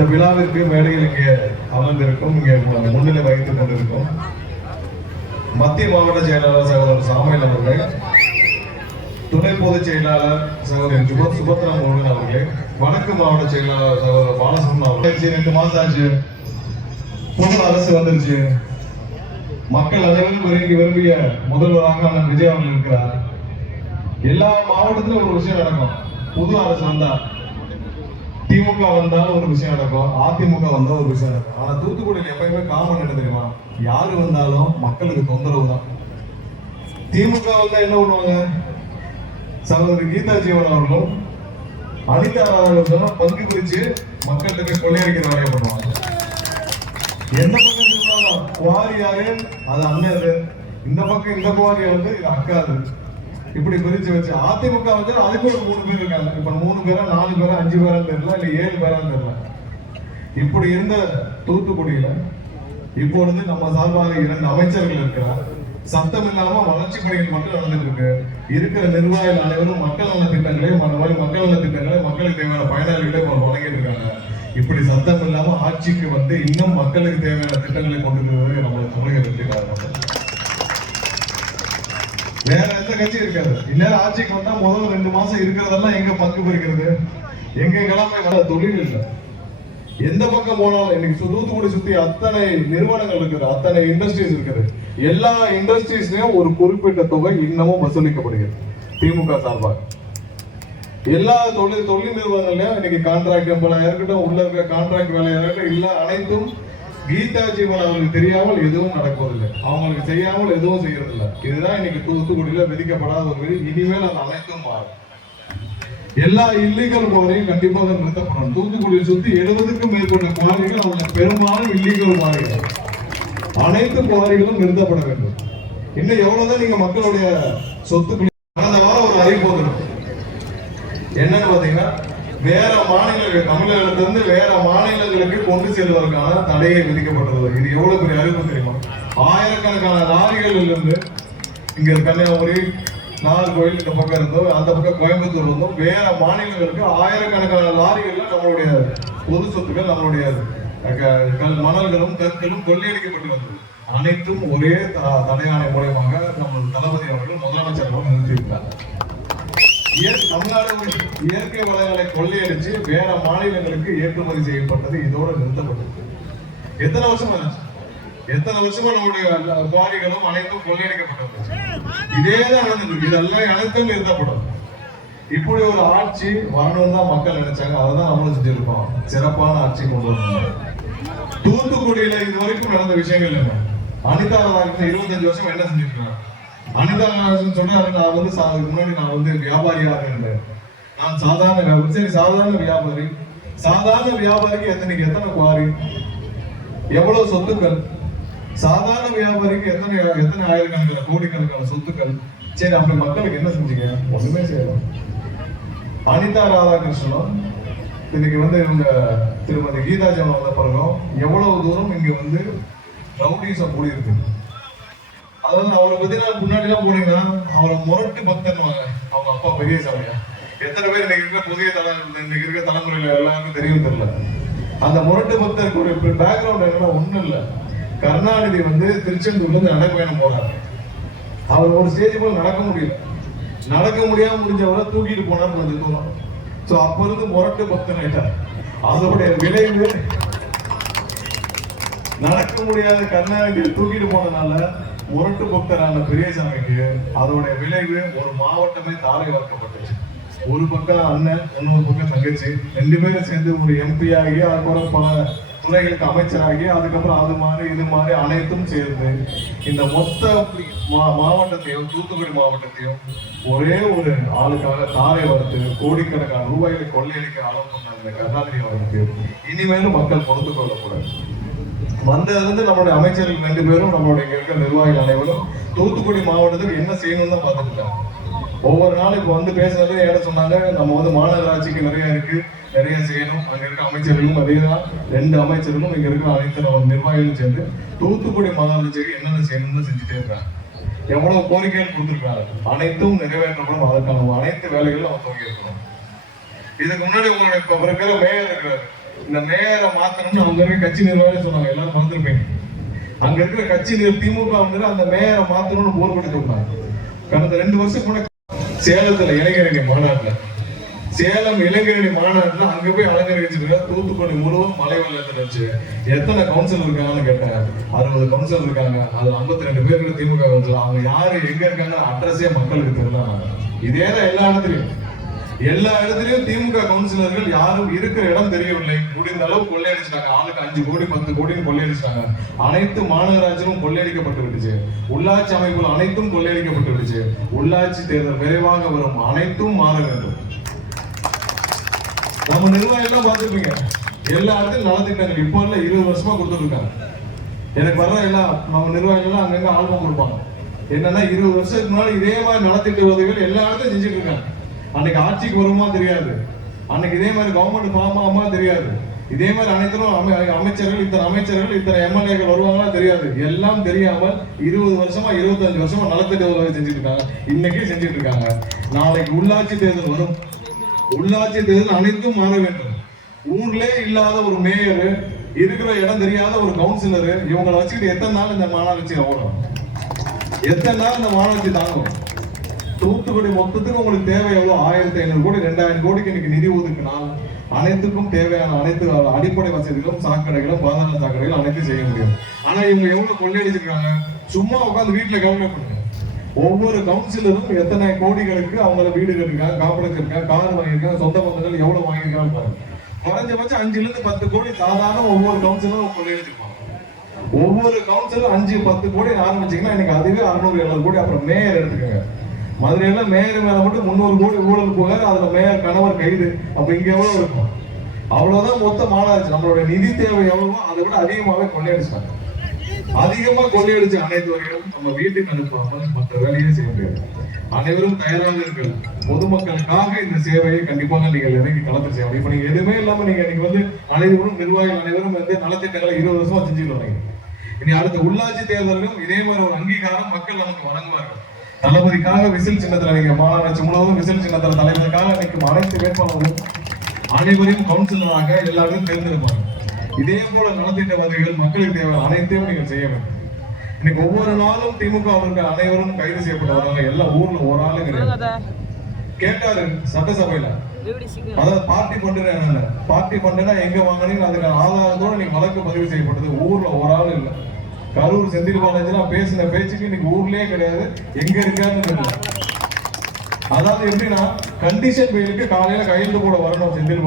இந்த விழாவிற்கு மேடையில் இங்கே அமர்ந்திருக்கும், இங்கே முன்னிலை வகித்துக் கொண்டிருக்கும் மத்திய மாவட்ட செயலாளர் சகோதரர் சாமுவேல் அவர்கள், துணை பொதுச் செயலாளர் சகோதரர் சுபத்ரா முருகன் அவர்களே, வடக்கு மாவட்ட செயலாளர் சகோதரர் பாலசுப்ரமணியன் அவர்கள். 2 மாசம் ஆச்சு, புது அரசு வந்துருச்சு, மக்கள் அனைவரும் விரும்பிய முதல்வராக அண்ணன் விஜய் அவர்கள் இருக்கிறார். எல்லா மாவட்டத்திலும் ஒரு விஷயம் நடக்கும். புது அரசு வந்தா, திமுக வந்தாலும் ஒரு விஷயம் நடக்கும், அதிமுக வந்தா ஒரு விஷயம் நடக்கும். ஆனா தூத்துக்குடியில் எப்பயுமே காமன் என்ன தெரியுமா? யாரு வந்தாலும் மக்களுக்கு தொந்தரவு தான். திமுக வந்தா என்ன பண்ணுவாங்க? சகோதரி கீதா ஜீவன் அவர்களும் அனிதா ராதாகிருஷ்ணனும் பங்கு பிரிச்சு மக்கள்கிட்ட போய் கொள்ளையடிக்கிற வேலையை பண்ணுவாங்க. எந்த பக்கம் இருந்தாலும் குவாரி யாரு, அது அண்ணது, இந்த பக்கம் இந்த குவாரி வந்து இது அக்காது, இப்படி பிரிச்சு வச்சு. அதிமுக வந்து அதுக்கு ஒரு 3 பேர் இருக்காங்க. இப்ப 3 பேரா 4 பேரா 5 பேரா தெரியல, இல்ல 7 பேரா தெரியல. இப்படி இருந்த தூத்துக்குடியில இப்பொழுது நம்ம சார்பாக 2 அமைச்சர்கள் இருக்கிறார். சத்தம் இல்லாம வளர்ச்சி பணிகள் மட்டும் நடந்துட்டு இருக்கு. இருக்கிற நிர்வாகிகள் அனைவரும் மக்கள் நல திட்டங்களை, மக்கள் நல திட்டங்களை மக்களுக்கு தேவையான பயனாளிகளை வழங்கிட்டு இருக்காங்க. இப்படி சத்தம் இல்லாம ஆட்சிக்கு வந்து இன்னும் மக்களுக்கு தேவையான திட்டங்களை கொண்டு வருவது நம்ம தமிழக வெற்றிக்காரர்கள். வேற எந்த கட்சி இருக்காது. இந்நேரம் ஆட்சிக்கு வந்தா முதல்ல 2 மாசம் இருக்கிறதெல்லாம் எங்க பங்கு பெறுகிறது, எங்க கிளம்பி வர தொழில் இல்லை. எந்த பக்கம் போனாலும் இன்னைக்கு தூத்துக்குடி சுத்தி அத்தனை நிறுவனங்கள் இருக்குது, அத்தனை இண்டஸ்ட்ரீஸ் இருக்குது. எல்லா இண்டஸ்ட்ரீஸ்லயும் ஒரு குறிப்பிட்ட தொகை இன்னமும் வசூலிக்கப்படுகிறது திமுக சார்பாக. எல்லா தொழில் நிறுவனங்களையும் இன்னைக்கு கான்ட்ராக்ட் எம்பளாயா இருக்கட்டும், உள்ள இருக்க கான்ட்ராக்ட் வேலையா இருக்கட்டும், இல்ல அனைத்தும் கீதா ஜீவன் அவங்களுக்கு தெரியாமல் எதுவும் நடப்பதில்லை, அவங்களுக்கு செய்யாமல் எதுவும் செய்யறதில்லை. இதுதான் இன்னைக்கு தூத்துக்குடியில விதிக்கப்படாத ஒரு விதி. இனிமேல் அது அனைத்தும் மாறும். எல்லா இல்லீகல் குவாரியும் கண்டிப்பாக நிறுத்தப்படும். தூத்துக்குடியை சுத்தி 70க்கும் மேற்பட்ட குவாரிகள், அவங்க பெரும்பாலும் இல்லீகல் குவாரிகள். அனைத்து குவாரிகளும் நிறுத்தப்பட வேண்டும். இன்னும் எவ்வளவுதான் நீங்க மக்களுடைய சொத்து. கடந்த வாரம் ஒரு அறிவிப்பு வந்திருக்கும். என்னன்னு பாத்தீங்கன்னா, வேற மாநிலங்கள், தமிழகத்திலிருந்து வேற மாநிலங்களுக்கு கொண்டு செல்வதற்கான தடையை விதிக்கப்பட்டுள்ளது. இது எவ்வளவு பெரிய அறிவிப்பு தெரியுமா? ஆயிரக்கணக்கான லாரிகள் இருந்து இங்க கன்னியாகுமரி, நாகர்கோவில் இந்த பக்கம் இருந்தோம், அந்த பக்கம் கோயம்புத்தூர் இருந்தோம், வேற மாநிலங்களுக்கு ஆயிரக்கணக்கான லாரிகள்ல நம்மளுடைய பொது சொத்துக்கள், நம்மளுடைய மணல்களும் கற்களும் கொள்ளையடிக்கப்பட்டு வந்தது. அனைத்தும் ஒரே தடையாணை மூலமாக நம்ம தளபதி அவர்கள் முதலமைச்சர் நிறுத்தியிருக்கிறார். தமிழ்நாடு இயற்கை வளங்களை கொள்ளையடிச்சு வேற மாநிலங்களுக்கு ஏற்றுமதி செய்யப்பட்டது இதோடு நிறுத்தப்பட்டது. எத்தனை வருஷமா நம்முடைய குவாரிகளும் அனைத்தும் கொள்ளையடிக்கப்பட்டது. இதேதான் நடந்துருக்கு. இதெல்லாம் அனைத்தும் நிறுத்தப்படும். இப்படி ஒரு ஆட்சி வரணும் தான் மக்கள் நினைச்சாங்க. அதுதான் நம்மளும் செஞ்சிருக்கோம். சிறப்பான ஆட்சி கொண்டு வரணும். தூத்துக்குடியில இது வரைக்கும் நடந்த விஷயங்கள் என்ன? அனிதா ராதாகிருஷ்ணன் 25 வருஷம் என்ன செஞ்சிருக்காங்க? அனிதா ராதாகிருஷ்ணன் சொல்றாரு, நான் வந்து முன்னாடி நான் வந்து வியாபாரியாக இருந்தேன், நான் சாதாரண வியாபாரி. சாதாரண வியாபாரிக்கு எத்தனை குவாரி, எவ்வளவு சொத்துக்கள், சாதாரண வியாபாரிக்கு எத்தனை ஆயிரக்கணக்கான கோடிக்கணக்கான சொத்துக்கள். சரி, அப்படி மக்களுக்கு என்ன செஞ்சீங்க? ஒண்ணுமே செய்யலாம். அனிதா ராதாகிருஷ்ணனும் இன்னைக்கு வந்து இவங்க திருமதி கீதா ஜீவன் வந்த பிறகும் எவ்வளவு தூரம் இங்க வந்து ரவுடிசம் கூடி இருக்கு. அதாவது அவரை பத்தி முன்னாடி எல்லாம் போனீங்கன்னா அவரை முரட்டு பக்தன், அவங்க அப்பா பெரியசாமியா. எத்தனை பேர் இன்னைக்கு இருக்க தலைமுறையில எல்லாருக்கும் தெரியும் தெரியல. அந்த முரட்டு பக்தருக்கு ஒரு பேக்ரவுண்ட் என்னன்னா ஒண்ணும் இல்லை. கருணாநிதி வந்து திருச்செந்தூர்ல இருந்து நடைபயணம் போறாரு. அவர் ஒரு ஸ்டேஜ் போல நடக்க முடியாம முடிஞ்சவரை தூக்கிட்டு போனார் கொஞ்சம் தூரம். சோ அப்ப இருந்து முரட்டு பக்தன் ஆயிட்டார். அதோடைய விளைவு, நடக்க முடியாத கருணாநிதியை தூக்கிட்டு போனதுனால முரட்டு பக்தரான பெரியசாமிக்கு அதோடைய விளைவு ஒரு மாவட்டமே தாரை வார்க்கப்பட்டுச்சு. ஒரு பக்கம் அண்ணன், இன்னொரு பக்கம் தங்கச்சி, 2 பேரும் சேர்ந்து ஒரு எம்பி ஆகி, அதுக்கப்புறம் பல துறைகளுக்கு அமைச்சராகி, அதுக்கப்புறம் அது மாதிரி இது மாதிரி அனைத்தும் சேர்ந்து இந்த மொத்த மாவட்டத்தையும், தூத்துக்குடி மாவட்டத்தையும் ஒரே ஒரு ஆளுக்காக தாரை வறுத்து கோடிக்கணக்கான ரூபாய்களை கொள்ளையடிக்கிற அளவு பண்ண இந்த கருணாநிதி அவர்களுக்கு இனிமேலும் மக்கள் பொறுத்து கொள்ளக்கூடாது. வந்ததுலேருந்து நம்மளுடைய அமைச்சர்கள் 2 பேரும், நம்மளுடைய இருக்கிற நிர்வாகிகள் அனைவரும் தூத்துக்குடி மாவட்டத்துக்கு என்ன செய்யணும்னு தான் பார்த்துக்கிட்டாங்க. ஒவ்வொரு நாளும் இப்போ வந்து பேசுனது என்ன சொன்னாங்க, நம்ம வந்து மாநகராட்சிக்கு நிறைய செய்யணும். அங்க இருக்க அமைச்சர்களும் அதேதான், 2 அமைச்சர்களும் இங்க இருக்கிற அனைத்து நிர்வாகிகளும் சேர்ந்து தூத்துக்குடி மாநகராட்சிக்கு என்னென்ன செய்யணும்னு செஞ்சுட்டே இருக்காங்க. எவ்வளவு கோரிக்கைகள் கொடுத்திருக்காங்க, அனைத்தும் நிறைவேற்றப்படும். அதற்கான அனைத்து வேலைகளும் அவங்க துவங்கி இருக்கணும். இதுக்கு முன்னாடி உங்களுடைய இப்ப இருக்கிற மேயர் இருக்கிறாரு, இந்த மேயரை மாத்தணும்னு அங்க இருக்க கட்சி நிர்வாகிகள் சொன்னாங்க, எல்லாரும் மறந்துருப்பீங்க. அங்க இருக்கிற கட்சி திமுக அந்த மேயரை மாத்தணும்னு போர் பண்ணி சொன்னாங்க. கடந்த 2 வருஷம் கூட சேலத்துல இளைஞரணி மாநாட்டுல, சேலம் இளைஞரணி மாநாட்டுல அங்க போய் அலங்கரிச்சிருக்க தூத்துக்குடி முழுவதும் மழை வெள்ளத்துல இருந்துச்சு. எத்தனை கவுன்சிலர் இருக்காங்கன்னு கேட்டேன். 60 கவுன்சிலர் இருக்காங்க. அதுல 52 பேருக்கு திமுக கவுன்சிலர். அவங்க யாரு எங்க இருக்காங்க அட்ரஸே மக்களுக்கு தெரியல. இதேதான் எல்லா இடத்துலயும் திமுக கவுன்சிலர்கள் யாரும் இருக்கிற இடம் தெரியவில்லை. முடிந்த அளவு கொள்ளையடிச்சிட்டாங்க. ஆளுக்கு 5 கோடி 10 கோடின்னு கொள்ளையடிச்சிட்டாங்க. அனைத்து மாநகராட்சியும் கொள்ளையடிக்கப்பட்டு விட்டுச்சு. உள்ளாட்சி அமைப்புகள் அனைத்தும் கொள்ளையடிக்கப்பட்டு விட்டுச்சு. உள்ளாட்சி தேர்தல் விரைவாக வரும், அனைத்தும் மாற வேண்டும். நம்ம நிர்வாகம் பார்த்துருப்பீங்க, எல்லா இடத்துலையும் நலத்திட்டங்கள் இப்போ இல்ல 20 வருஷமா கொடுத்துருக்காங்க. எனக்கு வர்ற எல்லாம் நம்ம நிர்வாகிகள் அங்கங்க ஆல்பம் கொடுப்பாங்க. என்னன்னா 20 வருஷத்துக்கு முன்னாடி இதே மாதிரி நலத்திட்ட உதவிகள் எல்லா இடத்தையும் செஞ்சுட்டு இருக்காங்க. அன்னைக்கு ஆட்சிக்கு வருமா தெரியாது, அன்னைக்கு இதே மாதிரி கவர்மெண்ட் ஃபார்ம் ஆகுமா தெரியாது, இதே மாதிரி அனைத்திலும் அமைச்சர்கள் இத்தனை எம்எல்ஏக்கள் வருவாங்களா தெரியாது. எல்லாம் தெரியாமல் 20 வருஷமா 25 வருஷமா நலத்திட்ட உதவி செஞ்சுட்டு இருக்காங்க. இன்னைக்கு செஞ்சுட்டு இருக்காங்க. நாளைக்கு உள்ளாட்சி தேர்தல் வரும். உள்ளாட்சி தேர்தல் அனைத்தும் மாற வேண்டும். ஊர்ல இல்லாத ஒரு மேயர், இருக்கிற இடம் தெரியாத ஒரு கவுன்சிலர், இவங்களை வச்சுக்கிட்டு எத்தனை நாள் இந்த மாநகராட்சி ஓடும்? எத்தனை நாள் இந்த மாநகராட்சி தாங்கும்? தூத்துக்குடி மொத்தத்துக்கு உங்களுக்கு தேவை எவ்வளவு? 1500 கோடி 2000 கோடிக்கு இன்னைக்கு நிதி ஒதுக்கினால் அனைத்துக்கும் தேவையான அனைத்து அடிப்படை வசதிகளும், சாக்கடைகளும், பாதாள சாக்கடைகளும் அனைத்தும் செய்ய முடியும். ஆனா இவங்க எவ்வளவு கொள்ளையடிச்சிருக்காங்க? சும்மா உட்காந்து வீட்டுல கவனம் பண்ணுங்க. ஒவ்வொரு கவுன்சிலரும் எத்தனை கோடிகளுக்கு அவங்கள வீடு கட்டிருக்காங்க, காப்பீடு இருக்காங்க, கார் வாங்கியிருக்காங்க, சொந்த பந்தங்கள் எவ்வளவு வாங்கியிருக்காங்க பாருங்க. குறைஞ்சபட்சம் 5 to 10 கோடி சாதாரண ஒவ்வொரு கவுன்சிலரும் கொள்ளையடிச்சிருப்பாங்க. ஒவ்வொரு கவுன்சிலரும் 5-10 கோடி ஆரம்பிச்சீங்கன்னா இன்னைக்கு அதுவே 600-700 கோடி. அப்புறம் மேயர் எடுத்துக்கோங்க. மதுரையில மேயர் மேல மட்டும் 300 கோடி ஊழல் போகாது. அதுல மேயர் கணவர் கைது. அப்ப இங்க எவ்வளவு இருக்கும்? அவ்வளவுதான் மொத்த மாநகராட்சி. நம்மளுடைய நிதி தேவை எவ்வளவோ அதை விட அதிகமாவே கொள்ளையடிச்சாங்க. அதிகமா கொள்ளையடிச்ச அனைத்து வரையும் நம்ம வீட்டுக்கு அனுப்பாமல் மற்ற வேலையே செய்ய முடியாது. அனைவரும் தயாராக இருக்கிறது. பொதுமக்களுக்காக இந்த சேவையை கண்டிப்பாக நீங்கள் இறங்கி களத்தில் செய்யணும். இப்ப நீங்க எதுவுமே இல்லாம நீங்க இன்னைக்கு அனைவரும் நிர்வாகிகள் அனைவரும் நலத்திட்டங்களை 20 வருஷமா செஞ்சுட்டு வரீங்க. இனி அடுத்த உள்ளாட்சி தேர்தலிலும் இதே மாதிரி ஒரு அங்கீகாரம் மக்கள் நமக்கு வழங்குவார்கள். தளபதிக்காக விசில் சின்னத்துல நீங்க மாநகராட்சி முழுவதும் விசில் சின்னத்துல தலைவருக்காக நிற்கும் அனைத்து வேட்பாளர்களும் அனைவரையும் கவுன்சிலராக எல்லாரும் தேர்ந்தெடுப்பாங்க. இதே போல நலத்திட்ட உதவிகள் மக்களுக்கு தேவை அனைத்தையும் நீங்கள் செய்ய வேண்டும். இன்னைக்கு ஒவ்வொரு நாளும் திமுக அனைவரும் கைது செய்யப்பட்டு வராங்க. எல்லா ஊர்ல ஒரு ஆளு கிடையாது. கேட்டாரு சட்டசபையில, அதாவது பார்ட்டி ஃபண்டு என்ன, பார்ட்டி ஃபண்டுனா எங்க வாங்கினீங்க அதுக்கான ஆதாரத்தோட நீங்க வழக்கு பதிவு செய்யப்பட்டது. ஊர்ல ஒரு ஆள் இல்லை. கரூர் செந்தில் பாலாஜி பேசின பேச்சுக்கு இன்னைக்கு ஊர்லயே கிடையாது, எங்க இருக்காருன்னு தெரியல. அதாவது எப்படின்னா கண்டிஷன் பெயிலுக்கு காலையில கையெழுத்து போட வரணும் செந்தில்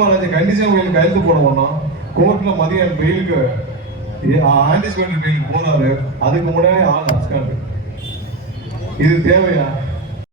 பாலாஜி கண்டிஷன் பெயிலுக்கு கையெழுத்து போட வரணும். கோர்ட்ல மதியம் பெயிலுக்கு ஆன்டிசிபேட்டரி பெயிலுக்கு போறாரு. அதுக்கு முன்னாடி ஆள் அஸ்காண்டு. இது தேவையா?